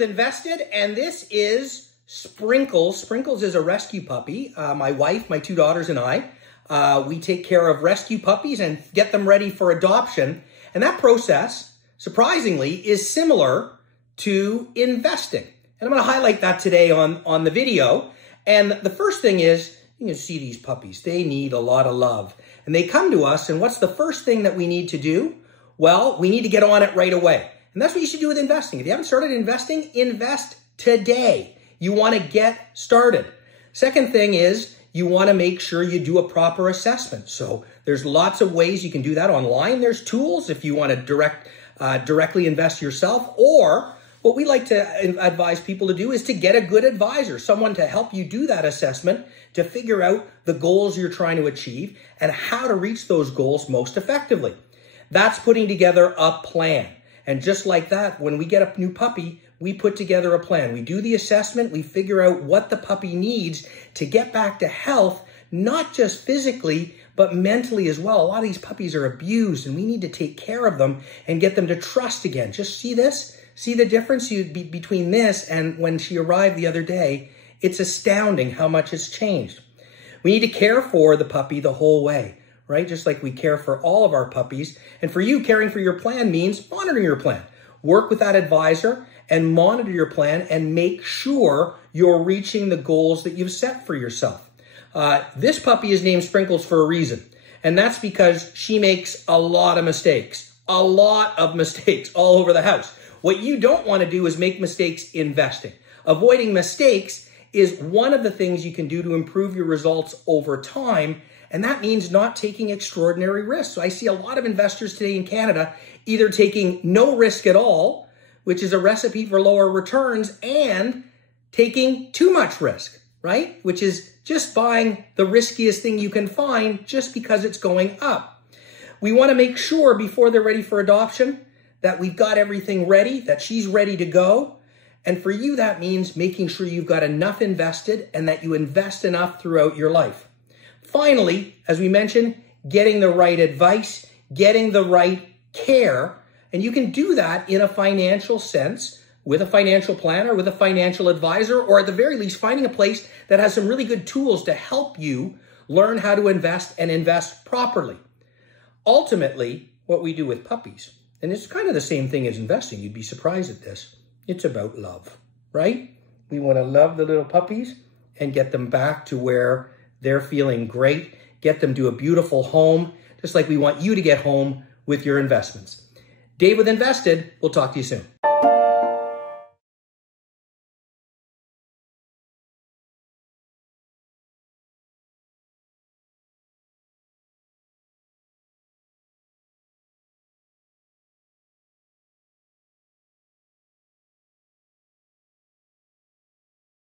with InvestED, and this is Sprinkles. Sprinkles is a rescue puppy. My wife, my 2 daughters, and I, we take care of rescue puppies and get them ready for adoption. And that process, surprisingly, is similar to investing. And I'm going to highlight that today on the video. And the first thing is, you can see these puppies. They need a lot of love. And they come to us, and what's the first thing that we need to do? Well, we need to get on it right away. And that's what you should do with investing. If you haven't started investing, invest today. You want to get started. Second thing is you want to make sure you do a proper assessment. So there's lots of ways you can do that online. There's tools if you want to directly invest yourself, or what we like to advise people to do is to get a good advisor, someone to help you do that assessment, to figure out the goals you're trying to achieve and how to reach those goals most effectively. That's putting together a plan. And just like that, when we get a new puppy, we put together a plan. We do the assessment, we figure out what the puppy needs to get back to health, not just physically, but mentally as well. A lot of these puppies are abused, and we need to take care of them and get them to trust again. Just see this? See the difference between this and when she arrived the other day? It's astounding how much has changed. We need to care for the puppy the whole way, right? Just like we care for all of our puppies. And for you, caring for your plan means monitoring your plan. Work with that advisor and monitor your plan and make sure you're reaching the goals that you've set for yourself. This puppy is named Sprinkles for a reason. And that's because she makes a lot of mistakes all over the house. What you don't want to do is make mistakes investing. Avoiding mistakes is one of the things you can do to improve your results over time. And that means not taking extraordinary risks. So I see a lot of investors today in Canada either taking no risk at all, which is a recipe for lower returns, and taking too much risk, right? Which is just buying the riskiest thing you can find just because it's going up. We want to make sure before they're ready for adoption that we've got everything ready, that she's ready to go. And for you, that means making sure you've got enough invested and that you invest enough throughout your life. Finally, as we mentioned, getting the right advice, getting the right care. And you can do that in a financial sense with a financial planner, with a financial advisor, or at the very least, finding a place that has some really good tools to help you learn how to invest and invest properly. Ultimately, what we do with puppies, and it's kind of the same thing as investing. You'd be surprised at this. It's about love, right? We want to love the little puppies and get them back to where they're feeling great, get them to a beautiful home, just like we want you to get home with your investments. Dave with InvestED. We'll talk to you soon.